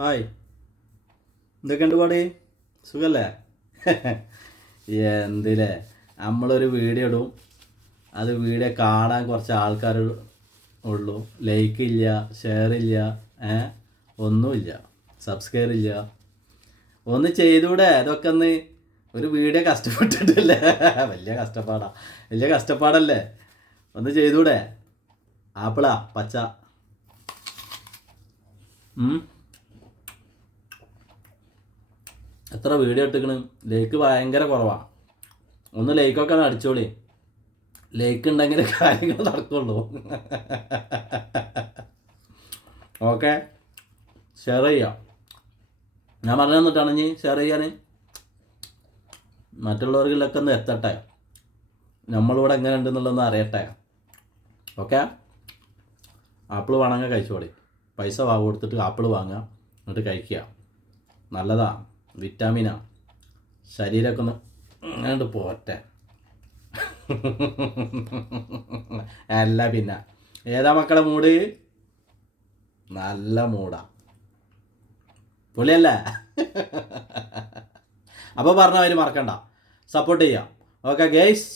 Hi, എന്തൊക്കെയുണ്ട് പാടി? സുഖല്ലേ? എന്തില്ലേ, നമ്മളൊരു വീഡിയോ ഇടും, അത് വീഡിയോ കാണാൻ കുറച്ച് ആൾക്കാർ ഉള്ളൂ, ലൈക്ക് ഇല്ല, ഷെയർ ഇല്ല, ഒന്നുമില്ല, സബ്സ്ക്രൈബ് ഇല്ല. ഒന്ന് ചെയ്തൂടെ? അതൊക്കെ ഒന്ന് ഒരു വീഡിയോ കഷ്ടപ്പെട്ടിട്ടില്ലേ? വലിയ കഷ്ടപ്പാടല്ലേ? ഒന്ന് ചെയ്തൂടെ? ആപ്പിളാ പച്ച. എത്ര വീഡിയോ ഇട്ടിക്കണ്, ലൈക്ക് ഭയങ്കര കുറവാണ്. ഒന്ന് ലൈക്കൊക്കെ ഒന്ന് അടിച്ചോളി, ലൈക്ക് ഉണ്ടെങ്കിൽ കാര്യങ്ങൾ നടക്കുള്ളൂ. ഓക്കെ, ഷെയർ ചെയ്യാം. ഞാൻ പറഞ്ഞു തന്നിട്ടാണ് ഇനി ഷെയർ ചെയ്യാൻ, മറ്റുള്ളവർക്കിലൊക്കെ ഒന്ന് എത്തട്ടെ, നമ്മളിവിടെ എങ്ങനെ ഉണ്ടെന്നുള്ളതൊന്ന് അറിയട്ടെ. ഓക്കെ, ആപ്പിൾ വേണമെങ്കിൽ കഴിച്ചോളി, പൈസ കൊടുത്തിട്ട് ആപ്പിൾ വാങ്ങുക, എന്നിട്ട് കഴിക്കുക. നല്ലതാ, വിറ്റാമിനാ, ശരീരമൊക്കെ ഒന്ന് അങ്ങോട്ട് പോട്ടെ. അല്ല പിന്നെ ഏതാ മക്കളെ മൂഡ്? നല്ല മൂടാ, പൊളിയല്ലേ? അപ്പോൾ പറഞ്ഞവർ മറക്കണ്ട, സപ്പോർട്ട് ചെയ്യാം. Okay guys.